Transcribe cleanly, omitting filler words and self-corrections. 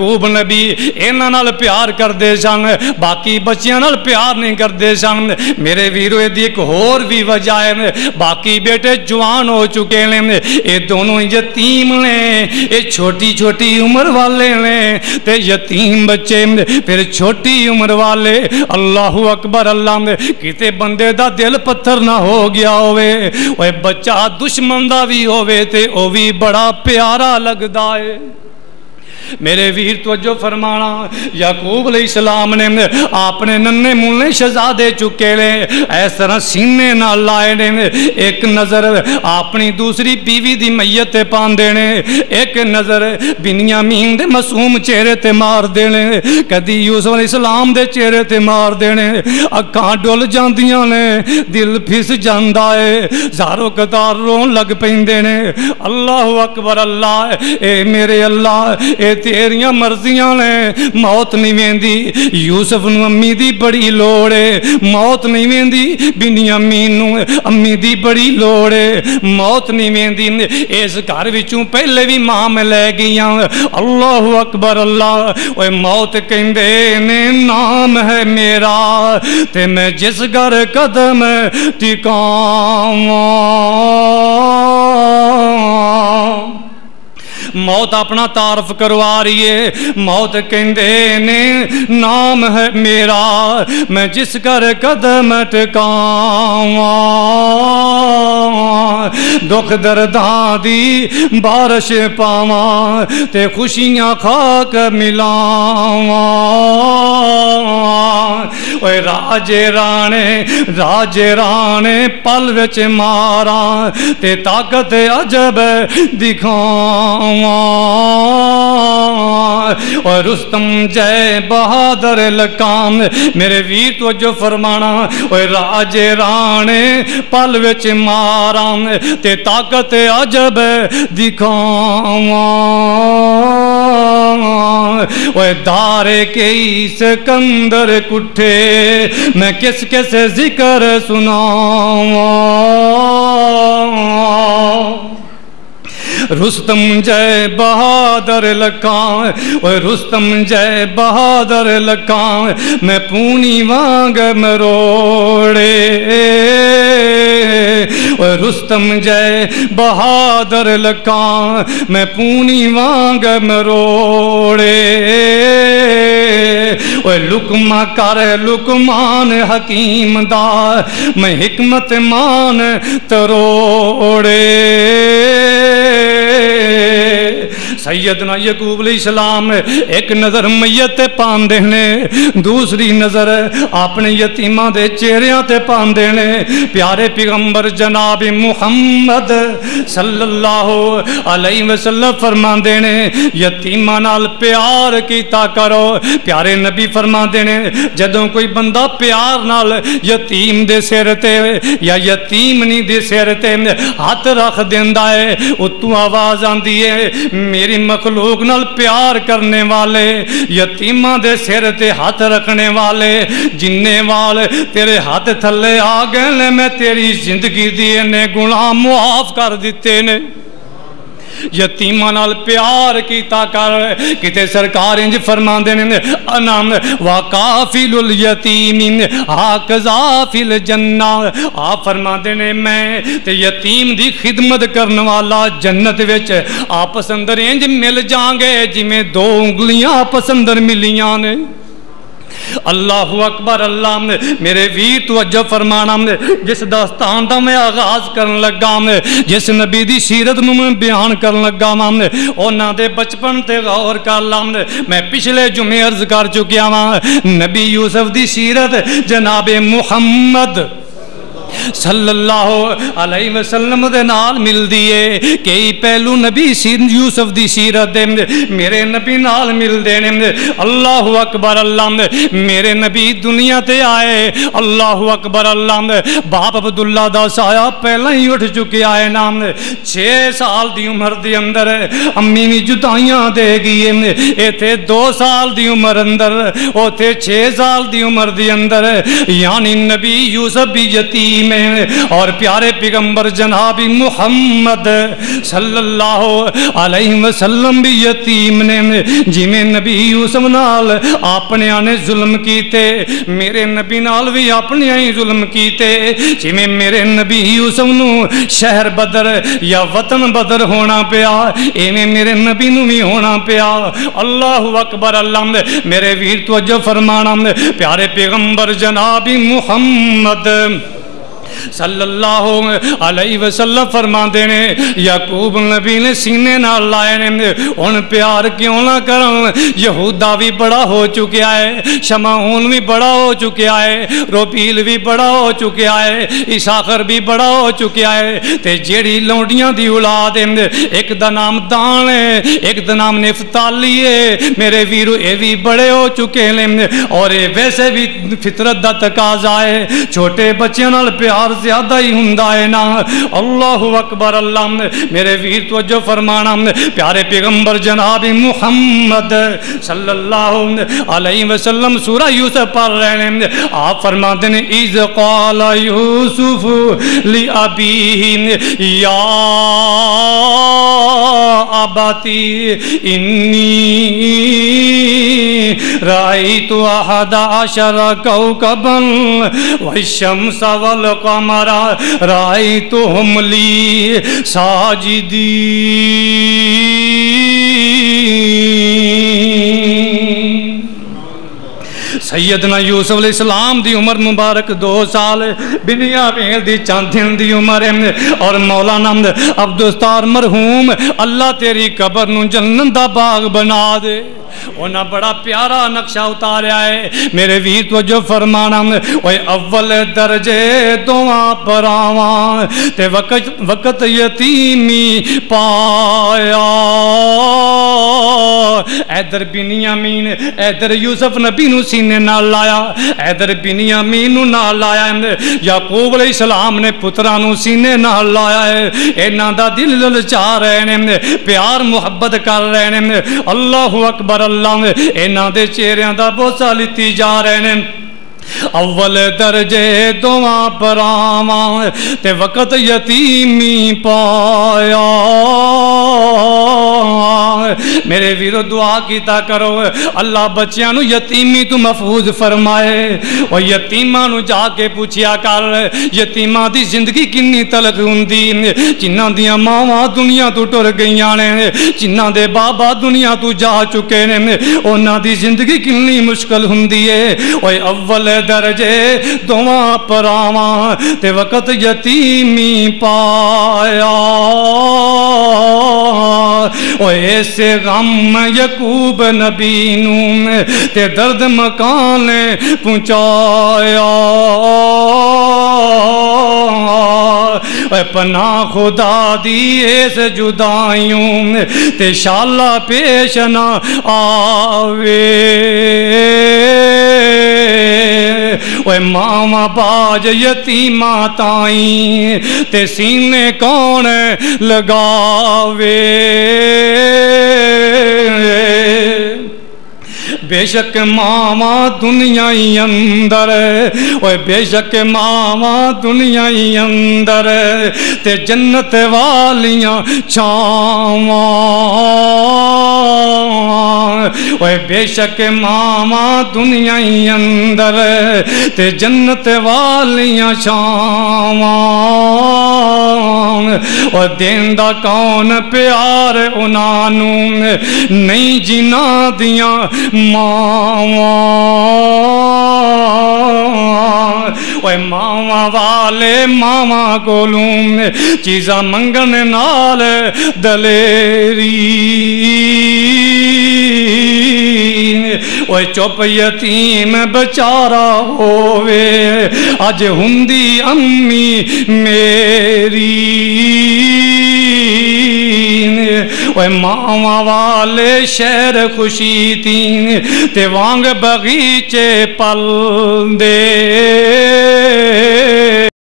ਯਾਕੂਬ ਨਬੀ ਇਹਨਾਂ ਨਾਲ ਪਿਆਰ ਕਰਦੇ ਸਨ, ਬਾਕੀ ਬੱਚਿਆਂ ਨਾਲ ਪਿਆਰ ਨਹੀਂ ਕਰਦੇ ਸਨ। ਮੇਰੇ ਵੀਰੋ ਇਹਦੀ ਇੱਕ ਹੋਰ ਵੀ ਵਜ੍ਹਾ ਹੈ, ਬਾਕੀ ਬੇਟੇ ਜਵਾਨ ਹੋ ਚੁੱਕੇ ਨੇ, ਇਹ ਦੋਨੋਂ ਯਤੀਮ ਨੇ, ਇਹ ਛੋਟੀ ਛੋਟੀ ਉਮਰ ਵਾਲੇ ਨੇ ਤੇ ਯਤੀਮ ਬੱਚੇ ਫਿਰ ਛੋਟੀ ਉਮਰ वाले। अल्लाहु अकबर अल्लाह किते बंदे दा दिल पत्थर ना हो गया होवे, ओए बच्चा दुश्मन दा भी होवे ते ओ भी बड़ा प्यारा लगदा है। मेरे वीर तवज्जो फरमाना, याकूब अलैहिस्सलाम ने आपने नन्हे मुन्ने शहजादे चुके ने, इस तरह सीने नाल लाए ने, एक नज़र अपनी दूसरी बीवी दी मैयत ते पांदे ने, एक नज़र बिन्यामीन दे मासूम चेहरे ते मार देने, कदी यूसुफ अलैहिस्सलाम दे चेहरे ते मार देने। अखां डुल जांदियां ने, दिल फिस जांदा है, ज़ारो कतार रोन लग पैंदे ने। अल्लाहु अकबर अल्लाह, ए मेरे अल्लाह ए तेरियां मर्जियां ने, मौत नहीं वेंदी। यूसुफ नूं अम्मी दी बड़ी लोड़ है, मौत नहीं वेंदी। बिन्यामीन नूं अम्मी दी बड़ी लोड़ है, मौत नहीं वेंदी। इस घर विचों पहले भी मां मैं लै गईयां। अल्लाहु अकबर अल्लाह, ओए मौत कहंदे ने नाम है मेरा ते मैं जिस घर कदम टिकावां। मौत अपना तारफ करवा रही है, मौत कहंदे ने नाम है मेरा मैं जिस घर कदम टिकावां। दुख दर्दां दी बारिश पावां ते खुशियां खाक मिलावां। ओए राजे राणे पल विच मारा ते ताकत अजब दिखावां। और रुस्तम जय बहादुर लकाम, मेरे वीर तवज्जो फरमाना, और राजे राणे पल विच मारा ते ताकत अजब दिखावां। ओए दारे कई सिकंदर कुठे मैं किस किस जिक्र सुनावां। रुस्तम जय बहादुर लखां, ओए रुस्तम जय बहादुर लखां मैं पूनी वांग मरोड़े। ओए रुस्तम जय बहादुर लखां मैं पूनी वांग मरोड़े। ओए लुकमा कर लुकमान हकीम दा मैं हिकमत मान तरोड़े। सैयदना याकूब अलैहिस्सलाम एक नज़र मैयत ते पांदे ने, दूसरी नज़र अपने यतीमां दे चेहरियां ते पांदे ने। प्यारे पैगंबर जनाब मुहम्मद सल्लल्लाहु अलैहि वसल्लम फरमांदे ने यतीमां नाल प्यार कीता करो। प्यारे नबी फरमांदे ने जदों कोई बंदा प्यार नाल यतीम दे सिर ते या यतीमनी दे सिर ते हाथ रख देंदा है, उत्तों आवाज़ आंदी है मेरी मखलूक नाल प्यार करने वाले, यतीमां दे सिर ते हाथ रखने वाले, जिन्ने वाल तेरे हाथ थले आ गए ने मैं तेरी जिंदगी दी इन्ने गुनाह मुआफ कर दिते ने। यतीमां नाल प्यार कीता कर। किते सरकार इंज फरमांदे ने अनम वाकाफिलुल यतीम हाकज़ा फिल जन्ना। आप फरमांदे ने मैं ते यतीम दी खिदमत करने वाला जन्नत विच आपस अंदर इंज मिल जाएंगे जिवें दो उंगलियां आपस अंदर मिलियां ने। अल्लाहु अकबर अल्लाह, मेरे वीर तवज्जो फरमाना, जिस दास्तान का मैं आगाज करन लगा, जिस नबी दी सीरत नूं मैं बयान करन लगा उन्हां दे बचपन ते गौर कर ला। मैं पिछले जुमे अर्ज कर चुकिया वां नबी यूसुफ दी सीरत जनाबे मुहम्मद सल्लल्लाहु अलैहि वसल्लम दे नाल मिलदी है। कई पहलू नबी यूसुफ दी सीरत दे मेरे नबी नाल मिलदे ने। अल्लाहु अकबर अल्लाह, मेरे नबी दुनिया ते आए। अल्लाहु अकबर अल्लाह, बाप अब्दुल्ला दा साया पहला ही उठ चुकिया है नाम। 6 साल दी उम्र दे अंदर अम्मी भी जुदाइयां दे गई। इत्थे 2 साल दी उम्र अंदर, उथे 6 साल दी उम्र दे अंदर, यानी नबी यूसुफ भी यतीम یتیم اور پیارے پیغمبر جناب محمد صلی اللہ علیہ وسلم بھی یتیم نے جی میں نبی یوسف نال اپنے آنے ظلم کیتے میرے نبی نال بھی اپنے آئی ظلم کیتے جی میں میرے نبی یوسف نو شہر بدر یا وطن بدر ہونا پیا ایویں میرے نبی نو بھی ہونا پیا اللہ اکبر اللہ میرے ویر توجہ فرمانا پیارے پیغمبر جناب محمد صلی اللہ علیہ وسلم فرما دینے یعقوب نبی نے سینے نہ لائے نے ان پیار کیوں نہ کرن یہودا بھی بڑا ہو چکیا ہے شمعون بھی بڑا ہو چکیا ہے روبیل بھی بڑا ہو چکیا ہے اساخر بھی بڑا ہو چکیا ہے تے جیڑی لونڈیاں دی اولاد ایک دا نام دان ہے ایک دا نام نفتالی ہے میرے ویرو اے بھی بڑے ہو چکے ہیں اور ویسے بھی فطرت دا تقاضا ہے چھوٹے بچیاں نال پیار زیادہ ہی ہوندا ہے نا اللہ اکبر اللہ میرے ویر توجہ فرمانا پیارے پیغمبر جناب محمد صلی اللہ علیہ وسلم سورہ یوسف پڑھ رہے ہیں آپ فرماتے ہیں اذ قال یوسف لأبیہ یا ابتی انی رأیت احد عشر کوكبا والشمس والقمر رأيتهم لي ساجدين سیدنا یوسف علیہ السلام دی عمر مبارک 2 سال بنیامین دی چند دن دی عمر اور مولانا عبدالستار مرحوم اللہ تیری قبر نو جنت دا باغ بنا دے انہاں بڑا پیارا نقشہ اتاریا ہے میرے ویر توجہ فرمانا اوے اول درجے دعا پراواں تے وقت یتیمی پایا ایدر بنیامین ایدر یوسف نبی نو سینے نال لایا ایدر بنیامین نو نال لایا یعقوب علیہ السلام نے پترانو سینے نال لایا ہے انہاں دا دل للچا رہے ہیں پیار محبت کر رہے ہیں اللہ اکبر اللہ انہاں دے چہریاں دا بوسہ لیتی جا رہے ہیں اول درجے دعا پراواں تے وقت یتیمی پایا میرے ویرو دعا کیتا کرو اللہ بچیاں نو یتیمی تو محفوظ فرمائے اور یتیماں نو جا کے پوچھیا کر یتیماں دی زندگی کنی تلخ ہوندی جنہاں دیاں ماواں دنیا تو ٹر گئیاں نے جنہاں دے بابا دنیا تو جا چکے نے انہاں دی زندگی کنی مشکل ہوندی ہے اوے اول درجے دعا پراواں تے وقت یتیمی پایا اوے ایسے غم یعقوب نبی نو تے درد مکان پہنچایا اے پناہ خدا دی اس جدائیوں تے شالا پیش نہ آوے اوے ماما باج یتیمہ تائیں تے سینے کون لگاوے بے شک ماما دنیا ہی اندر اوے بے شک ماما دنیا ہی اندر تے جنت والیاں چھاواں اوے بے شک ماما دنیا ہی اندر تے جنت والیاں چھاواں اور دیندہ کون پیار انہانوں نہیں جنا دیاں ماواں اوے ماواں والے ماواں کولوں چیزاں منگن نال دلیری اوے چپ یتیم بچارا ہووے اج ہندی امی میری اوے ماواں والے شہر خوشی تھی تے وانگ بغیچے پل دے